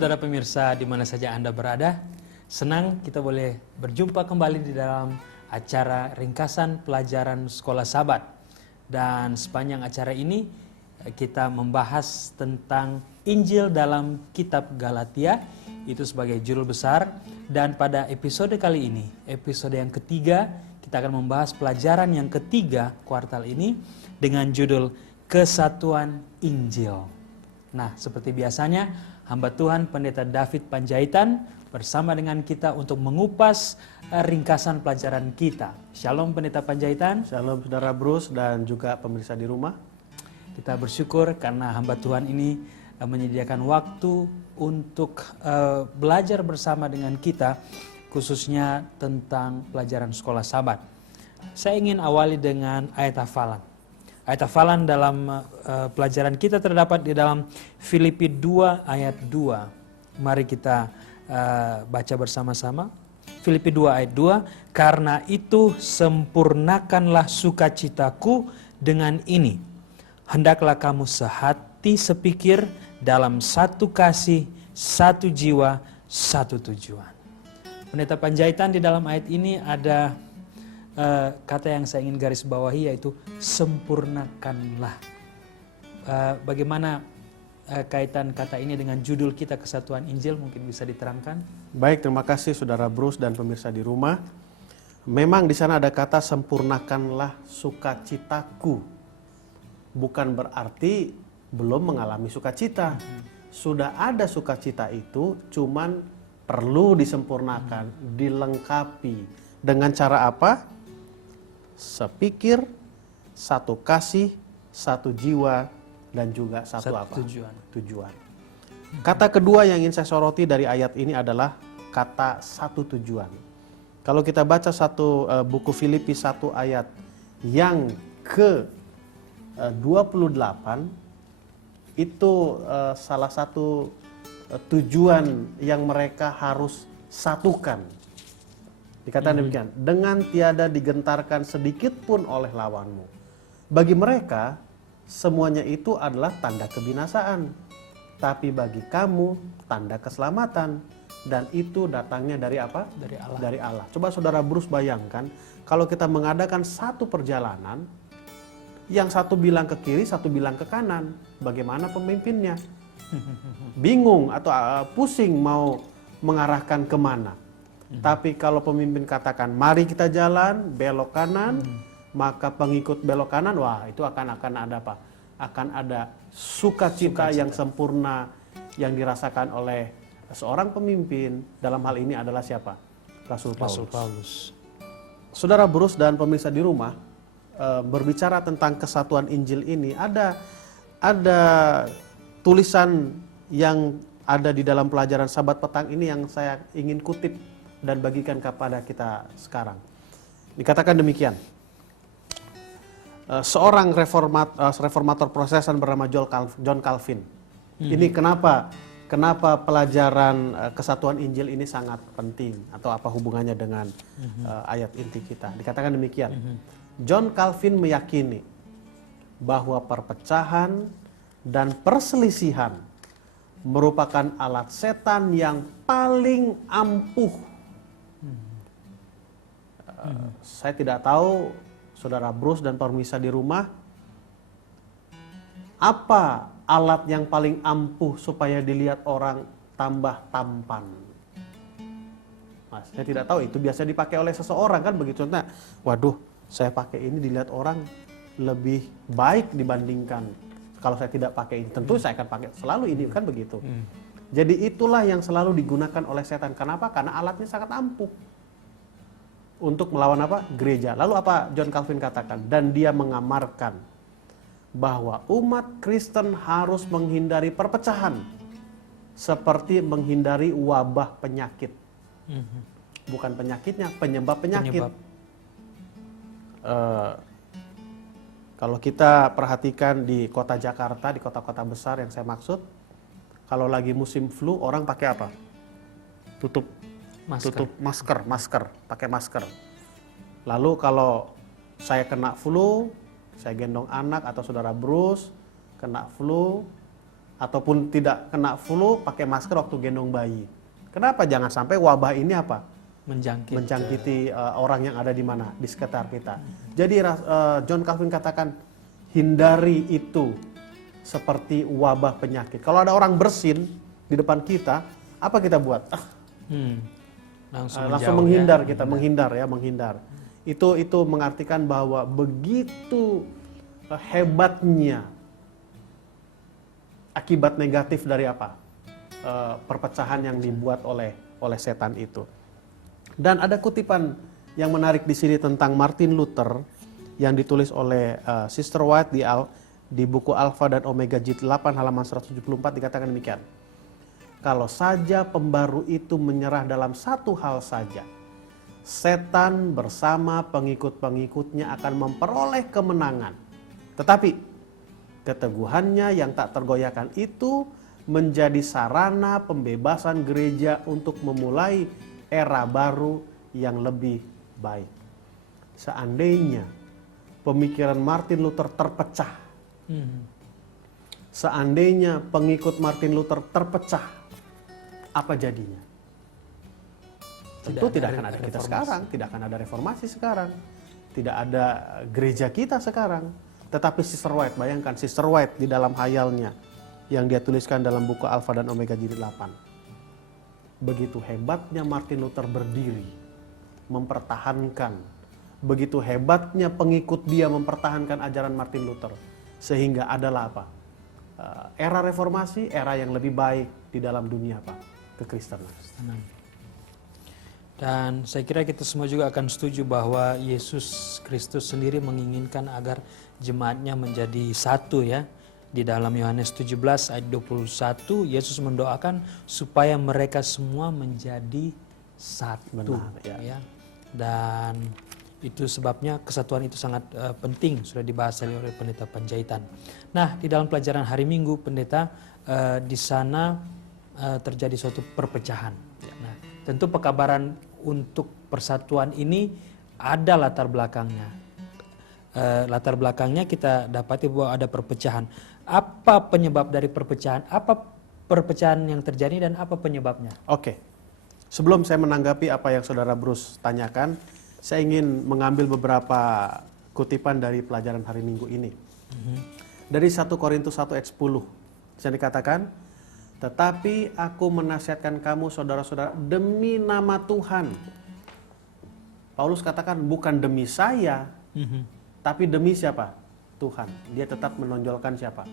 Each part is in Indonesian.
saudara pemirsa di mana saja Anda berada. Senang kita boleh berjumpa kembali di dalam acara ringkasan pelajaran Sekolah Sabat. Dan sepanjang acara ini kita membahas tentang Injil dalam kitab Galatia, itu sebagai judul besar. Dan pada episode kali ini, episode yang ketiga, kita akan membahas pelajaran yang ketiga kuartal ini dengan judul Kesatuan Injil. Nah, seperti biasanya, hamba Tuhan Pendeta David Panjaitan bersama dengan kita untuk mengupas ringkasan pelajaran kita. Shalom Pendeta Panjaitan. Shalom Saudara Bruce dan juga pemirsa di rumah. Kita bersyukur karena hamba Tuhan ini menyediakan waktu untuk belajar bersama dengan kita, khususnya tentang pelajaran Sekolah Sabat. Saya ingin awali dengan ayat hafalan. Ayat hafalan dalam pelajaran kita terdapat di dalam Filipi 2 ayat 2. Mari kita baca bersama-sama. Filipi 2 ayat 2. Karena itu sempurnakanlah sukacitaku dengan ini. Hendaklah kamu sehati sepikir dalam satu kasih, satu jiwa, satu tujuan. Pendeta Panjaitan, di dalam ayat ini ada kata yang saya ingin garis bawahi, yaitu sempurnakanlah. Bagaimana kaitan kata ini dengan judul kita Kesatuan Injil, mungkin bisa diterangkan? Baik, terima kasih Saudara Bruce dan pemirsa di rumah. Memang di sana ada kata sempurnakanlah sukacitaku. Bukan berarti belum mengalami sukacita. Sudah ada sukacita itu, cuman perlu disempurnakan, dilengkapi. Dengan cara apa? Sepikir, satu kasih, satu jiwa, dan juga satu apa? Tujuan. Kata kedua yang ingin saya soroti dari ayat ini adalah kata satu tujuan. Kalau kita baca buku Filipi 1 ayat yang ke 28, itu salah satu tujuan yang mereka harus satukan. Dikatakan demikian, dengan tiada digentarkan sedikit pun oleh lawanmu. Bagi mereka, semuanya itu adalah tanda kebinasaan. Tapi bagi kamu, tanda keselamatan. Dan itu datangnya dari apa? Dari Allah. Dari Allah. Coba Saudara Bruce bayangkan, kalau kita mengadakan satu perjalanan, yang satu bilang ke kiri, satu bilang ke kanan. Bagaimana pemimpinnya? Bingung atau pusing mau mengarahkan kemana. Tapi kalau pemimpin katakan, mari kita jalan, belok kanan, maka pengikut belok kanan, wah itu akan ada apa? Akan ada sukacita yang sempurna yang dirasakan oleh seorang pemimpin. Dalam hal ini adalah siapa? Rasul Paulus. Saudara Bruce dan pemirsa di rumah, berbicara tentang kesatuan Injil ini, ada tulisan yang ada di dalam pelajaran Sabat petang ini yang saya ingin kutip dan bagikan kepada kita sekarang. Dikatakan demikian. Seorang reformator Protestan bernama John Calvin. Ini kenapa pelajaran kesatuan Injil ini sangat penting, atau apa hubungannya dengan ayat inti kita. Dikatakan demikian. John Calvin meyakini bahwa perpecahan dan perselisihan merupakan alat setan yang paling ampuh. Saya tidak tahu Saudara Bruce dan pemirsa di rumah, apa alat yang paling ampuh supaya dilihat orang tambah tampan? Nah, saya tidak tahu, itu biasa dipakai oleh seseorang kan begitu. Nah, waduh, saya pakai ini dilihat orang lebih baik dibandingkan kalau saya tidak pakai ini. Tentu saya akan pakai selalu ini, kan begitu. Jadi itulah yang selalu digunakan oleh setan. Kenapa? Karena alatnya sangat ampuh untuk melawan apa? Gereja. Lalu apa John Calvin katakan? Dan dia mengamarkan bahwa umat Kristen harus menghindari perpecahan seperti menghindari wabah penyakit. Bukan penyakitnya, penyebab penyakit. Kalau kita perhatikan di kota Jakarta, di kota-kota besar yang saya maksud, kalau lagi musim flu, orang pakai apa? Tutup masker, pakai masker. Lalu kalau saya kena flu, saya gendong anak atau Saudara Bruce kena flu, ataupun tidak kena flu pakai masker waktu gendong bayi. Kenapa? Jangan sampai wabah ini apa? Menjangkiti orang yang ada di mana? Di sekitar kita. Jadi John Calvin katakan, hindari itu seperti wabah penyakit. Kalau ada orang bersin di depan kita, apa kita buat? Langsung menghindar ya? Kita menghindar. Itu mengartikan bahwa begitu hebatnya akibat negatif dari apa? Perpecahan yang dibuat oleh setan itu. Dan ada kutipan yang menarik di sini tentang Martin Luther yang ditulis oleh Sister White di buku Alpha dan Omega Jilid 8 halaman 174 dikatakan demikian. Kalau saja pembaru itu menyerah dalam satu hal saja, setan bersama pengikut-pengikutnya akan memperoleh kemenangan. Tetapi keteguhannya yang tak tergoyahkan itu menjadi sarana pembebasan gereja untuk memulai era baru yang lebih baik. Seandainya pemikiran Martin Luther terpecah, seandainya pengikut Martin Luther terpecah, apa jadinya? Tentu tidak akan ada kita sekarang, tidak akan ada reformasi sekarang, tidak ada gereja kita sekarang. Tetapi Sister White, bayangkan Sister White di dalam hayalnya yang dia tuliskan dalam buku Alpha dan Omega Jilid 8. Begitu hebatnya Martin Luther berdiri, mempertahankan. Begitu hebatnya pengikut dia mempertahankan ajaran Martin Luther. Sehingga adalah apa? Era reformasi, era yang lebih baik di dalam dunia apa? Kekristenan. Dan saya kira kita semua juga akan setuju bahwa Yesus Kristus sendiri menginginkan agar jemaatnya menjadi satu ya. Di dalam Yohanes 17 ayat 21 Yesus mendoakan supaya mereka semua menjadi satu. Benar, ya. Dan itu sebabnya kesatuan itu sangat penting, sudah dibahas oleh Pendeta Panjaitan. Nah, di dalam pelajaran hari Minggu Pendeta di sana terjadi suatu perpecahan. Nah, tentu pekabaran untuk persatuan ini ada latar belakangnya. Latar belakangnya kita dapati bahwa ada perpecahan. Apa penyebab dari perpecahan? Apa perpecahan yang terjadi dan apa penyebabnya? Oke. Sebelum saya menanggapi apa yang Saudara Bruce tanyakan, saya ingin mengambil beberapa kutipan dari pelajaran hari Minggu ini. Dari 1 Korintus 1 ayat 10. Bisa dikatakan, tetapi aku menasihatkan kamu saudara-saudara demi nama Tuhan. Paulus katakan bukan demi saya, tapi demi siapa? Tuhan. Dia tetap menonjolkan siapa?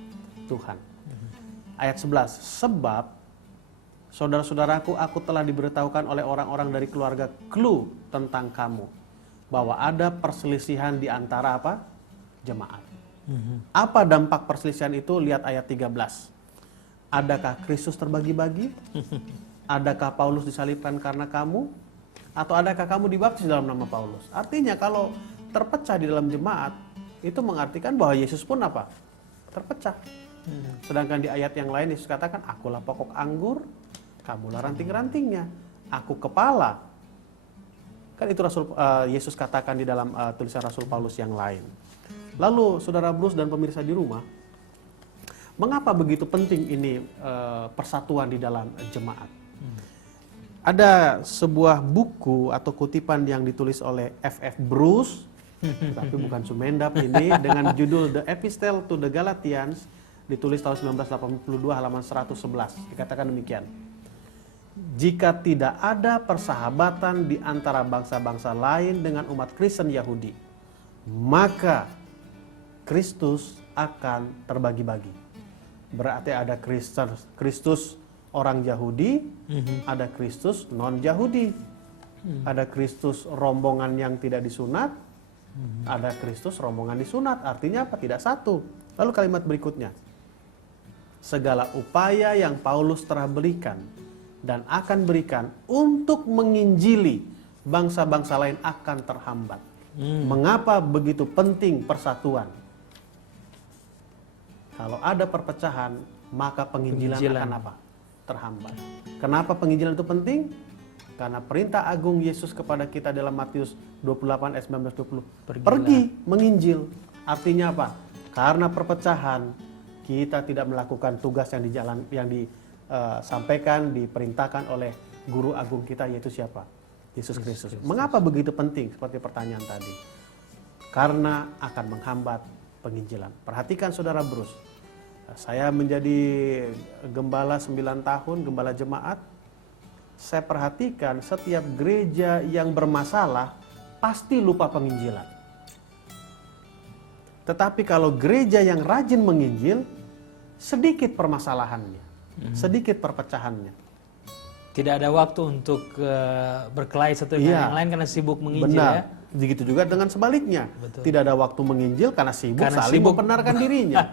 Tuhan. Ayat 11. Sebab saudara-saudaraku, aku telah diberitahukan oleh orang-orang dari keluarga Klu tentang kamu, bahwa ada perselisihan di antara apa? Jemaat. Apa dampak perselisihan itu? Lihat ayat 13. Adakah Kristus terbagi-bagi? Adakah Paulus disalibkan karena kamu? Atau adakah kamu dibaptis dalam nama Paulus? Artinya kalau terpecah di dalam jemaat, itu mengartikan bahwa Yesus pun apa? Terpecah. Sedangkan di ayat yang lain Yesus katakan, akulah pokok anggur, kamulah ranting-rantingnya. Aku kepala. Kan itu Yesus katakan di dalam tulisan Rasul Paulus yang lain. Lalu Saudara Bruce dan pemirsa di rumah, mengapa begitu penting ini persatuan di dalam jemaat? Ada sebuah buku atau kutipan yang ditulis oleh F.F. Bruce, tapi bukan Sumendap ini, dengan judul The Epistle to the Galatians, ditulis tahun 1982 halaman 111. Dikatakan demikian. Jika tidak ada persahabatan di antara bangsa-bangsa lain dengan umat Kristen Yahudi, maka Kristus akan terbagi-bagi. Berarti ada Kristus orang Yahudi, ada Kristus non-Yahudi. Ada Kristus rombongan yang tidak disunat, ada Kristus rombongan disunat. Artinya apa? Tidak satu. Lalu kalimat berikutnya, segala upaya yang Paulus telah berikan dan akan berikan untuk menginjili bangsa-bangsa lain akan terhambat. Mengapa begitu penting persatuan? Kalau ada perpecahan, maka penginjilan akan apa? Terhambat. Kenapa penginjilan itu penting? Karena perintah agung Yesus kepada kita dalam Matius 28 ayat 19-20. Pergi menginjil. Artinya apa? Karena perpecahan, kita tidak melakukan tugas yang disampaikan, diperintahkan oleh guru agung kita, yaitu siapa? Yesus Kristus. Mengapa begitu penting? Seperti pertanyaan tadi. Karena akan menghambat penginjilan. Perhatikan saudara Bruce, saya menjadi gembala 9 tahun, gembala jemaat. Saya perhatikan setiap gereja yang bermasalah pasti lupa penginjilan. Tetapi kalau gereja yang rajin menginjil, sedikit permasalahannya, sedikit perpecahannya. Tidak ada waktu untuk berkelahi satu dengan yang lain karena sibuk menginjil. Benar. Ya. Begitu juga dengan sebaliknya. Betul. Tidak ada waktu menginjil karena saling membenarkan dirinya.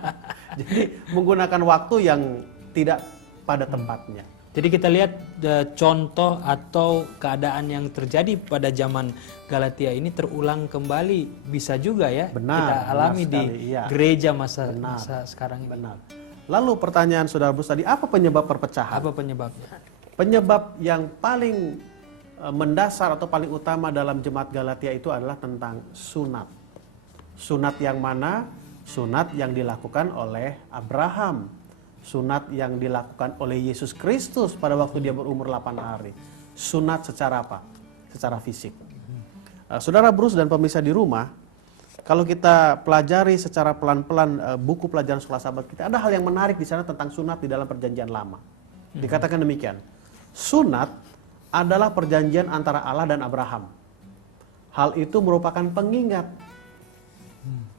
Jadi menggunakan waktu yang tidak pada tempatnya. Jadi kita lihat contoh atau keadaan yang terjadi pada zaman Galatia ini terulang kembali, bisa juga ya. Benar, kita alami benar di sekali, iya. gereja masa sekarang ini. Benar. Lalu pertanyaan saudara Bruce tadi, apa penyebab perpecahan? Apa penyebabnya? Penyebab yang paling mendasar atau paling utama dalam jemaat Galatia itu adalah tentang sunat. Sunat yang mana? Sunat yang dilakukan oleh Abraham. Sunat yang dilakukan oleh Yesus Kristus pada waktu dia berumur 8 hari. Sunat secara apa? Secara fisik. Saudara Bruce dan pemirsa di rumah, kalau kita pelajari secara pelan-pelan buku pelajaran sekolah sahabat kita, ada hal yang menarik di sana tentang sunat di dalam perjanjian lama. Dikatakan demikian. Sunat adalah perjanjian antara Allah dan Abraham. Hal itu merupakan pengingat.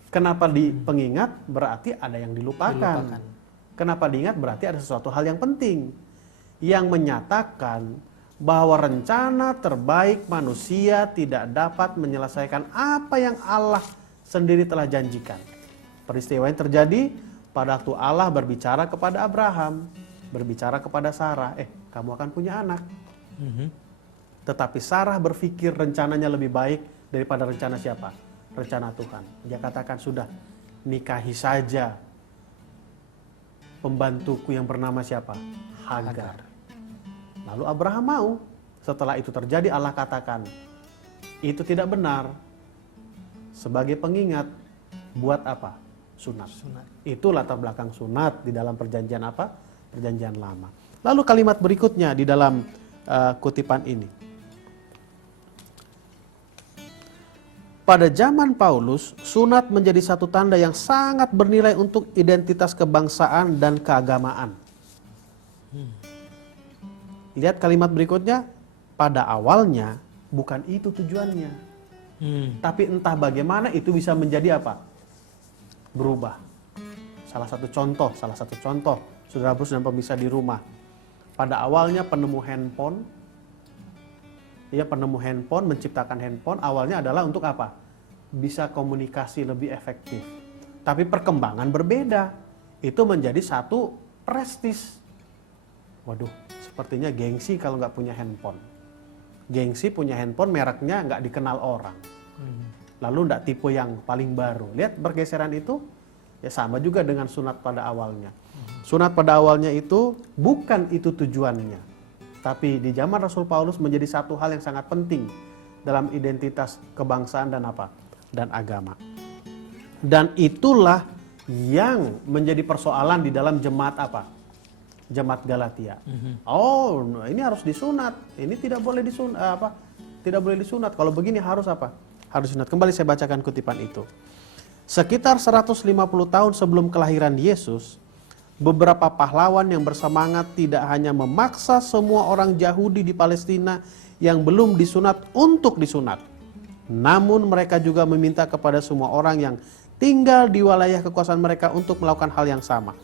Kenapa pengingat? Berarti ada yang dilupakan. Kenapa diingat? Berarti ada sesuatu hal yang penting yang menyatakan bahwa rencana terbaik manusia tidak dapat menyelesaikan apa yang Allah sendiri telah janjikan. Peristiwa yang terjadi pada waktu Allah berbicara kepada Abraham, berbicara kepada Sarah, kamu akan punya anak. Tetapi Sarah berpikir rencananya lebih baik daripada rencana siapa? Rencana Tuhan. Dia katakan, sudah, nikahi saja pembantuku yang bernama siapa? Hagar. Lalu Abraham mau. Setelah itu terjadi, Allah katakan, itu tidak benar. Sebagai pengingat, buat apa? Sunat. Itu latar belakang sunat di dalam perjanjian apa? Perjanjian lama. Lalu kalimat berikutnya di dalam kutipan ini. Pada zaman Paulus, sunat menjadi satu tanda yang sangat bernilai untuk identitas kebangsaan dan keagamaan. Lihat kalimat berikutnya, pada awalnya bukan itu tujuannya. Tapi entah bagaimana itu bisa menjadi apa? Berubah. Salah satu contoh, saudara Bruce dan pemirsa di rumah. Pada awalnya penemu handphone, menciptakan handphone, awalnya adalah untuk apa? Bisa komunikasi lebih efektif. Tapi perkembangan berbeda. Itu menjadi satu prestis. Waduh, sepertinya gengsi kalau nggak punya handphone. Gengsi punya handphone, mereknya nggak dikenal orang. Lalu nggak tipe yang paling baru. Lihat pergeseran itu, ya sama juga dengan sunat pada awalnya. Sunat pada awalnya itu bukan itu tujuannya. Tapi di zaman Rasul Paulus menjadi satu hal yang sangat penting dalam identitas kebangsaan dan apa? Dan agama. Dan itulah yang menjadi persoalan di dalam jemaat apa? Jemaat Galatia. Oh, ini harus disunat. Ini tidak boleh disunat apa? Tidak boleh disunat. Kalau begini harus apa? Harus disunat. Kembali saya bacakan kutipan itu. Sekitar 150 tahun sebelum kelahiran Yesus, beberapa pahlawan yang bersemangat tidak hanya memaksa semua orang Yahudi di Palestina yang belum disunat untuk disunat. Namun mereka juga meminta kepada semua orang yang tinggal di wilayah kekuasaan mereka untuk melakukan hal yang sama.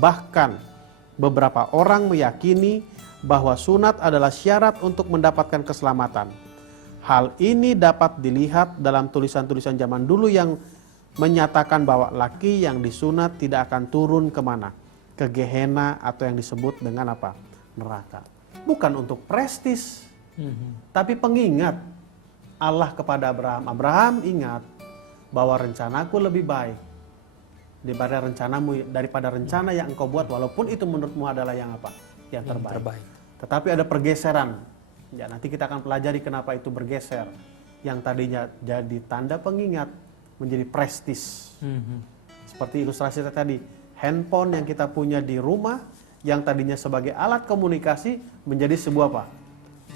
Bahkan beberapa orang meyakini bahwa sunat adalah syarat untuk mendapatkan keselamatan. Hal ini dapat dilihat dalam tulisan-tulisan zaman dulu yang menyatakan bahwa laki yang disunat tidak akan turun kemana? Ke Gehenna atau yang disebut dengan apa? Neraka. Bukan untuk prestis, tapi pengingat Allah kepada Abraham. Abraham, ingat bahwa rencanaku lebih baik daripada rencana yang engkau buat, walaupun itu menurutmu adalah yang apa? Yang terbaik. Tetapi ada pergeseran. Ya, nanti kita akan pelajari kenapa itu bergeser. Yang tadinya jadi tanda pengingat menjadi prestis. Seperti ilustrasi tadi, handphone yang kita punya di rumah yang tadinya sebagai alat komunikasi menjadi sebuah apa?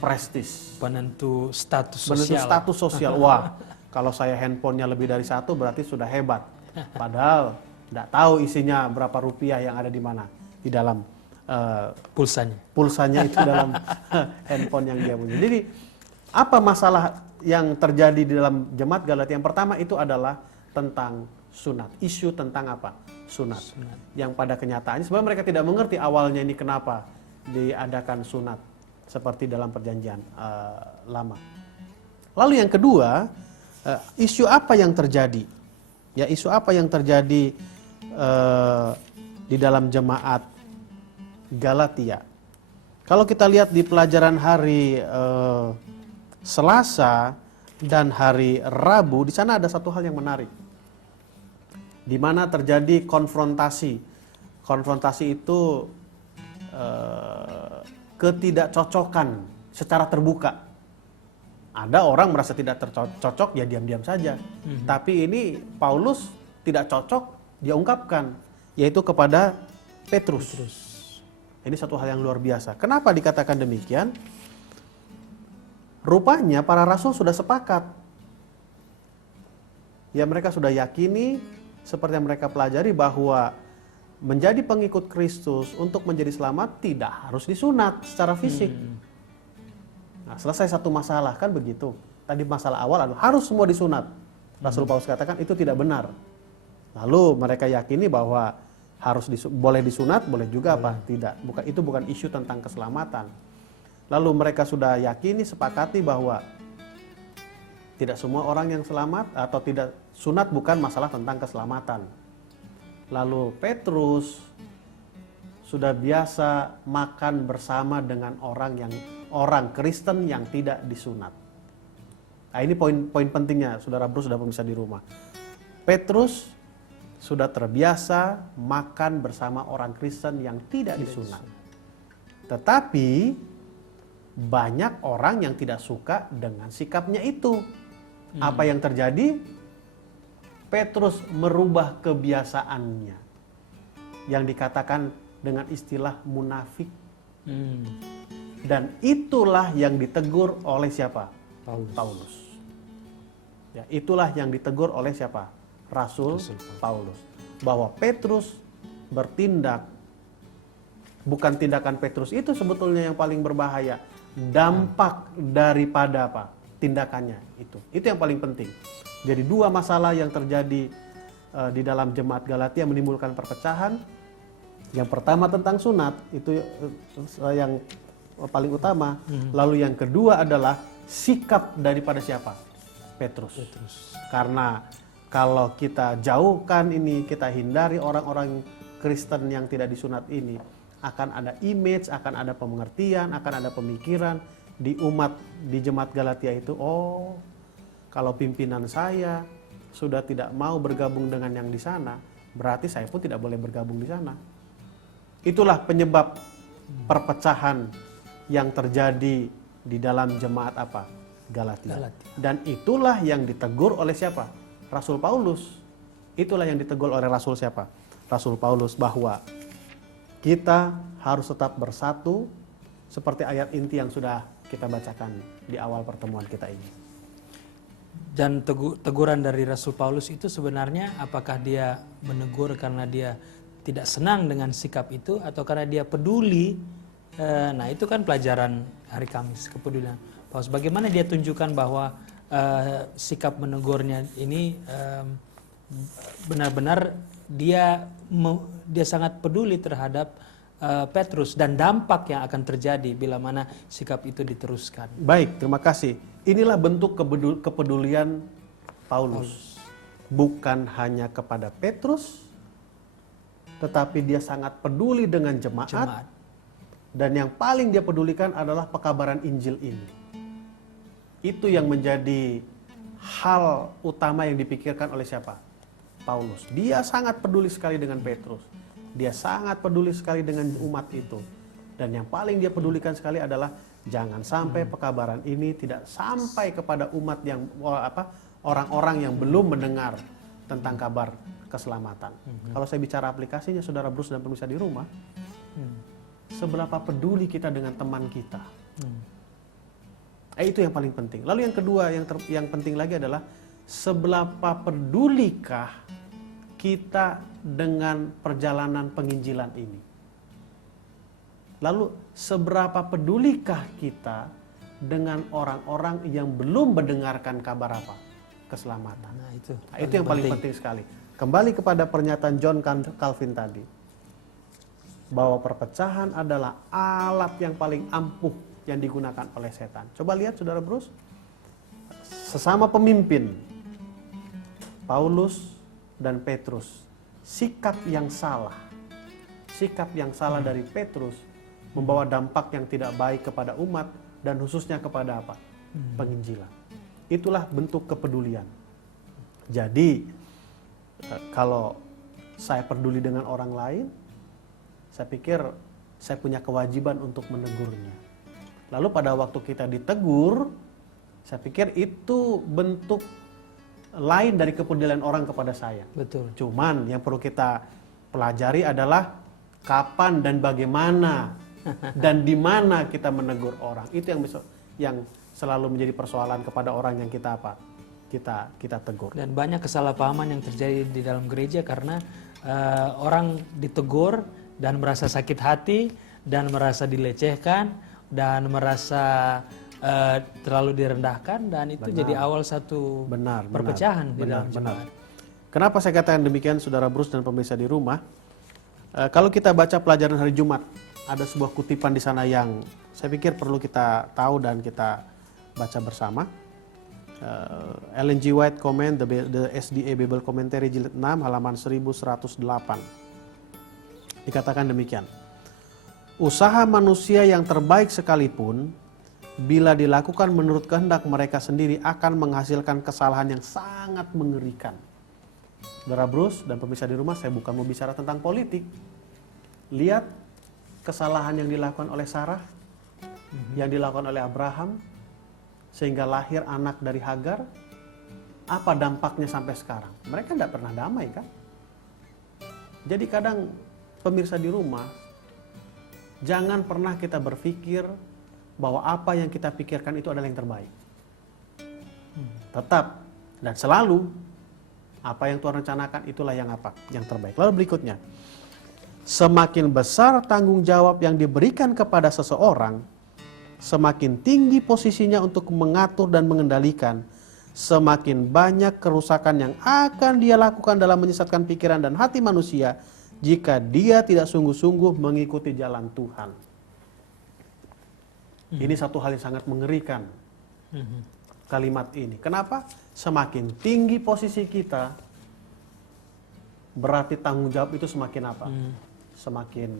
Prestis. Penentu status Menentu sosial. status sosial. Wah, kalau saya handphonenya lebih dari satu berarti sudah hebat. Padahal tidak tahu isinya berapa rupiah yang ada di mana, di dalam pulsanya itu dalam handphone yang dia punya. Jadi apa masalah yang terjadi di dalam jemaat Galatia? Yang pertama itu adalah tentang sunat. Isu tentang apa? Sunat. Yang pada kenyataannya sebenarnya mereka tidak mengerti awalnya ini kenapa diadakan sunat seperti dalam perjanjian lama. Lalu yang kedua, isu apa yang terjadi? Ya, isu apa yang terjadi di dalam jemaat Galatia? Kalau kita lihat di pelajaran hari Selasa dan hari Rabu, di sana ada satu hal yang menarik, di mana terjadi konfrontasi. Konfrontasi itu ketidakcocokan secara terbuka. Ada orang merasa tidak tercocok, ya diam-diam saja. Tapi ini Paulus tidak cocok, dia ungkapkan, yaitu kepada Petrus. Ini satu hal yang luar biasa. Kenapa dikatakan demikian? Rupanya para rasul sudah sepakat. Ya, mereka sudah yakini seperti yang mereka pelajari bahwa menjadi pengikut Kristus untuk menjadi selamat tidak harus disunat secara fisik. Nah, selesai satu masalah, kan begitu. Tadi masalah awal adalah harus semua disunat. Rasul Paulus katakan itu tidak benar. Lalu mereka yakini bahwa harus boleh disunat, boleh juga apa? Tidak. Itu bukan isu tentang keselamatan. Lalu mereka sudah yakini, sepakati bahwa tidak semua orang yang selamat atau tidak sunat bukan masalah tentang keselamatan. Lalu Petrus sudah biasa makan bersama dengan orang Kristen yang tidak disunat. Nah, ini poin pentingnya, saudara Bruce, sudah pemirsa di rumah. Petrus sudah terbiasa makan bersama orang Kristen yang tidak disunat. Tetapi banyak orang yang tidak suka dengan sikapnya itu. Apa yang terjadi? Petrus merubah kebiasaannya, yang dikatakan dengan istilah munafik. Dan itulah yang ditegur oleh siapa? Paulus. Ya, itulah yang ditegur oleh siapa? Rasul Paulus. Bahwa Petrus bertindak, bukan tindakan Petrus itu sebetulnya yang paling berbahaya, dampak daripada apa? Tindakannya itu. Itu yang paling penting. Jadi dua masalah yang terjadi di dalam jemaat Galatia menimbulkan perpecahan. Yang pertama tentang sunat, itu yang paling utama. Lalu yang kedua adalah sikap daripada siapa? Petrus. Karena kalau kita jauhkan ini, kita hindari orang-orang Kristen yang tidak disunat ini, akan ada image, akan ada pengertian, akan ada pemikiran di umat, di jemaat Galatia itu, oh, kalau pimpinan saya sudah tidak mau bergabung dengan yang di sana, berarti saya pun tidak boleh bergabung di sana. Itulah penyebab perpecahan yang terjadi di dalam jemaat apa? Galatia. Dan itulah yang ditegur oleh siapa? Rasul Paulus. Itulah yang ditegur oleh Rasul siapa? Rasul Paulus, bahwa kita harus tetap bersatu seperti ayat inti yang sudah kita bacakan di awal pertemuan kita ini. Dan teguran dari Rasul Paulus itu sebenarnya apakah dia menegur karena dia tidak senang dengan sikap itu atau karena dia peduli? Nah, itu kan pelajaran hari Kamis, kepedulian Paulus. Bagaimana dia tunjukkan bahwa sikap menegurnya ini benar-benar dia sangat peduli terhadap Petrus dan dampak yang akan terjadi bila mana sikap itu diteruskan. Baik, terima kasih. Inilah bentuk kepedulian Paulus. Bukan hanya kepada Petrus, tetapi dia sangat peduli dengan jemaat. Dan yang paling dia pedulikan adalah pekabaran Injil ini. Itu yang menjadi hal utama yang dipikirkan oleh siapa? Paulus. Dia sangat peduli sekali dengan Petrus. Dia sangat peduli sekali dengan umat itu. Dan yang paling dia pedulikan sekali adalah jangan sampai pekabaran ini tidak sampai kepada umat yang orang-orang yang belum mendengar tentang kabar keselamatan. Kalau saya bicara aplikasinya, saudara Bruce dan pemirsa di rumah, seberapa peduli kita dengan teman kita. Itu yang paling penting. Lalu yang kedua, yang penting lagi adalah seberapa pedulikah kita dengan perjalanan penginjilan ini. Lalu seberapa pedulikah kita dengan orang-orang yang belum mendengarkan kabar apa? Keselamatan. Nah, itu yang paling penting sekali. Kembali kepada pernyataan John Calvin tadi, bahwa perpecahan adalah alat yang paling ampuh yang digunakan oleh setan. Coba lihat saudara Bruce, sesama pemimpin Paulus dan Petrus, sikap yang salah dari Petrus membawa dampak yang tidak baik kepada umat dan khususnya kepada apa? Penginjilan. Itulah bentuk kepedulian. Jadi kalau saya peduli dengan orang lain, saya pikir saya punya kewajiban untuk menegurnya. Lalu pada waktu kita ditegur, saya pikir itu bentuk lain dari kepedulian orang kepada saya. Betul. Cuman yang perlu kita pelajari adalah kapan dan bagaimana dan di mana kita menegur orang. Itu yang selalu menjadi persoalan kepada orang yang kita kita tegur. Dan banyak kesalahpahaman yang terjadi di dalam gereja karena orang ditegur dan merasa sakit hati dan merasa dilecehkan dan merasa terlalu direndahkan, dan itu jadi awal satu perpecahan di dalam jemaat. Kenapa saya katakan demikian, saudara Bruce dan pemirsa di rumah? Kalau kita baca pelajaran hari Jumat, ada sebuah kutipan di sana yang saya pikir perlu kita tahu dan kita baca bersama. Ellen G. White comment, the SDA Bible Commentary jilid 6 halaman 1108. Dikatakan demikian. Usaha manusia yang terbaik sekalipun, bila dilakukan menurut kehendak mereka sendiri, akan menghasilkan kesalahan yang sangat mengerikan. Saudara Bruce dan pemirsa di rumah, saya bukan mau bicara tentang politik. Lihat kesalahan yang dilakukan oleh Sarah, yang dilakukan oleh Abraham, sehingga lahir anak dari Hagar. Apa dampaknya sampai sekarang? Mereka tidak pernah damai kan? Jadi kadang pemirsa di rumah, jangan pernah kita berpikir bahwa apa yang kita pikirkan itu adalah yang terbaik. Tetap dan selalu apa yang Tuhan rencanakan itulah yang apa? Yang terbaik. Lalu berikutnya, semakin besar tanggung jawab yang diberikan kepada seseorang, semakin tinggi posisinya untuk mengatur dan mengendalikan, semakin banyak kerusakan yang akan dia lakukan dalam menyesatkan pikiran dan hati manusia jika dia tidak sungguh-sungguh mengikuti jalan Tuhan. Ini satu hal yang sangat mengerikan, kalimat ini. Kenapa? Semakin tinggi posisi kita, berarti tanggung jawab itu semakin apa? Semakin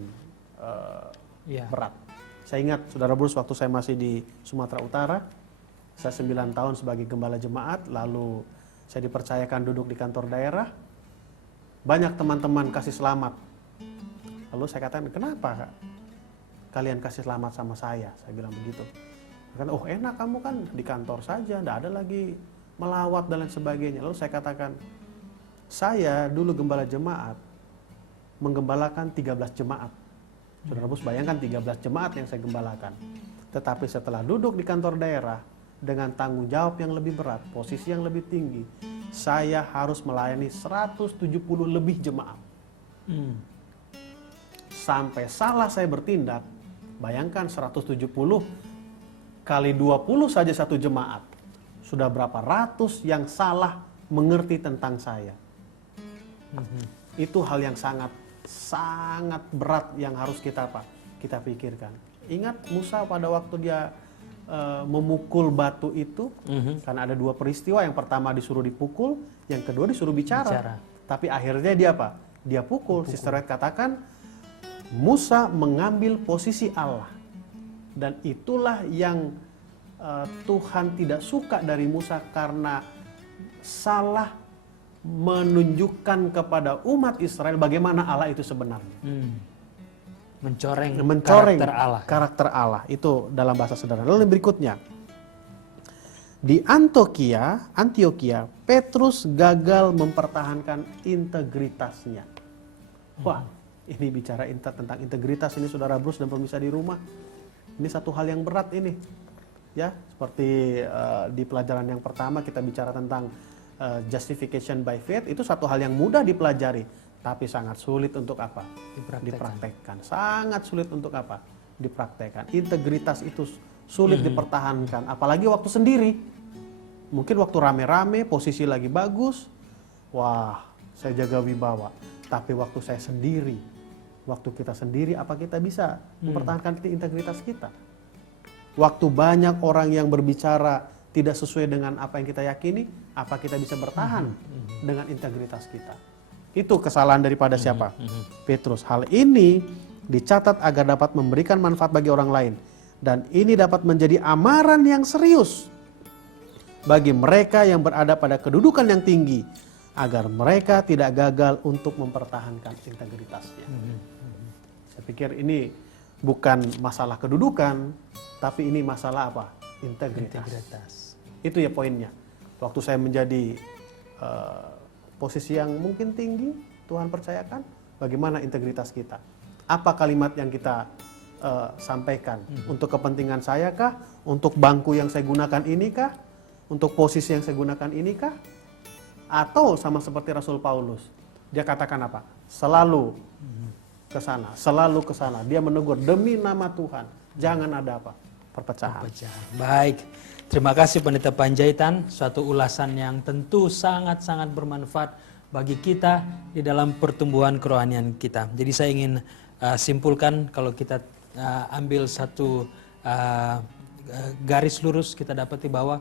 berat. Saya ingat, saudara Bruce, waktu saya masih di Sumatera Utara, saya 9 tahun sebagai gembala jemaat, lalu saya dipercayakan duduk di kantor daerah. Banyak teman-teman kasih selamat. Lalu saya katakan, kenapa kalian kasih selamat sama saya? Saya bilang begitu. Kata, oh enak kamu kan di kantor saja, tidak ada lagi melawat dan lain sebagainya. Lalu saya katakan, saya dulu gembala jemaat, menggembalakan 13 jemaat. Saudara Bruce bayangkan 13 jemaat yang saya gembalakan. Tetapi setelah duduk di kantor daerah, dengan tanggung jawab yang lebih berat, posisi yang lebih tinggi, saya harus melayani 170 lebih jemaat. Sampai salah saya bertindak, bayangkan 170 kali 20 saja satu jemaat. Sudah berapa ratus yang salah mengerti tentang saya. Itu hal yang sangat berat yang harus kita pikirkan. Ingat Musa pada waktu dia memukul batu itu, karena ada dua peristiwa. Yang pertama disuruh dipukul, yang kedua disuruh bicara. Tapi akhirnya dia apa? Dia pukul. Sister Red katakan, Musa mengambil posisi Allah. Dan itulah yang Tuhan tidak suka dari Musa, karena salah menunjukkan kepada umat Israel bagaimana Allah itu sebenarnya. Mencoreng karakter Allah itu dalam bahasa sederhana. Lalu berikutnya, Di Antioquia, Petrus gagal mempertahankan integritasnya. Wah, ini bicara tentang integritas ini saudara Bruce dan pemirsa di rumah. Ini satu hal yang berat ini. Ya, seperti di pelajaran yang pertama kita bicara tentang justification by faith, itu satu hal yang mudah dipelajari, tapi sangat sulit untuk apa? Dipraktekkan. Sangat sulit untuk apa? Dipraktekkan. Integritas itu sulit dipertahankan, apalagi waktu sendiri. Mungkin waktu rame-rame, posisi lagi bagus, wah, saya jaga wibawa. Tapi waktu saya sendiri, waktu kita sendiri, apa kita bisa mempertahankan integritas kita? Waktu banyak orang yang berbicara tidak sesuai dengan apa yang kita yakini, apa kita bisa bertahan dengan integritas kita? Itu kesalahan daripada siapa? Petrus. Hal ini dicatat agar dapat memberikan manfaat bagi orang lain. Dan ini dapat menjadi amaran yang serius bagi mereka yang berada pada kedudukan yang tinggi, agar mereka tidak gagal untuk mempertahankan integritasnya. Saya pikir ini bukan masalah kedudukan, tapi ini masalah apa? Integritas. Itu ya poinnya. Waktu saya menjadi posisi yang mungkin tinggi, Tuhan percayakan, bagaimana integritas kita? Apa kalimat yang kita sampaikan? Untuk kepentingan saya kah? Untuk bangku yang saya gunakan ini kah? Untuk posisi yang saya gunakan ini kah? Atau sama seperti Rasul Paulus, dia katakan apa? Selalu ke sana, selalu ke sana. Dia menegur demi nama Tuhan, jangan ada apa? Perpecahan. Baik, terima kasih Pendeta Panjaitan, suatu ulasan yang tentu sangat-sangat bermanfaat bagi kita di dalam pertumbuhan kerohanian kita. Jadi saya ingin simpulkan, kalau kita ambil satu garis lurus, kita dapati bahwa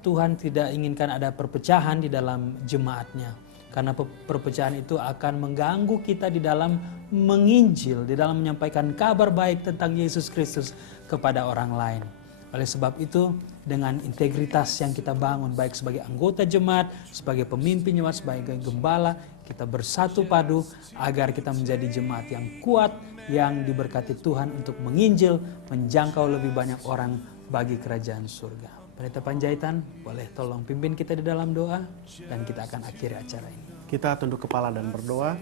Tuhan tidak inginkan ada perpecahan di dalam jemaatnya. Karena perpecahan itu akan mengganggu kita di dalam menginjil, di dalam menyampaikan kabar baik tentang Yesus Kristus kepada orang lain. Oleh sebab itu, dengan integritas yang kita bangun, baik sebagai anggota jemaat, sebagai pemimpin jemaat, sebagai gembala, kita bersatu padu agar kita menjadi jemaat yang kuat, yang diberkati Tuhan untuk menginjil, menjangkau lebih banyak orang bagi kerajaan surga. Pendeta Panjaitan, boleh tolong pimpin kita di dalam doa, dan kita akan akhiri acara ini. Kita tunduk kepala dan berdoa.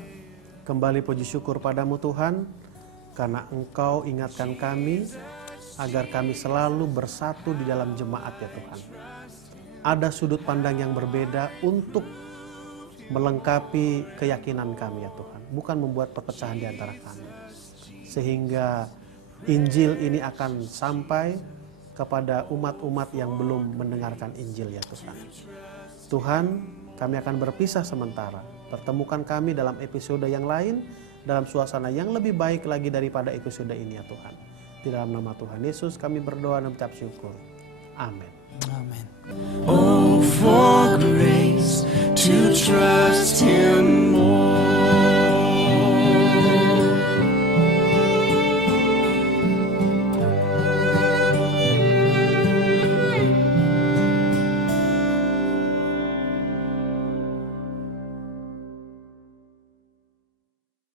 Kembali puji syukur padamu Tuhan, karena Engkau ingatkan kami agar kami selalu bersatu di dalam jemaat ya Tuhan. Ada sudut pandang yang berbeda untuk melengkapi keyakinan kami ya Tuhan, bukan membuat perpecahan di antara kami. Sehingga Injil ini akan sampai kepada umat-umat yang belum mendengarkan Injil ya Tuhan. Tuhan, kami akan berpisah sementara. Pertemukan kami dalam episode yang lain, dalam suasana yang lebih baik lagi daripada episode ini ya Tuhan. Di dalam nama Tuhan Yesus kami berdoa dan mengucap syukur. Amin. Amin. Oh, for grace to try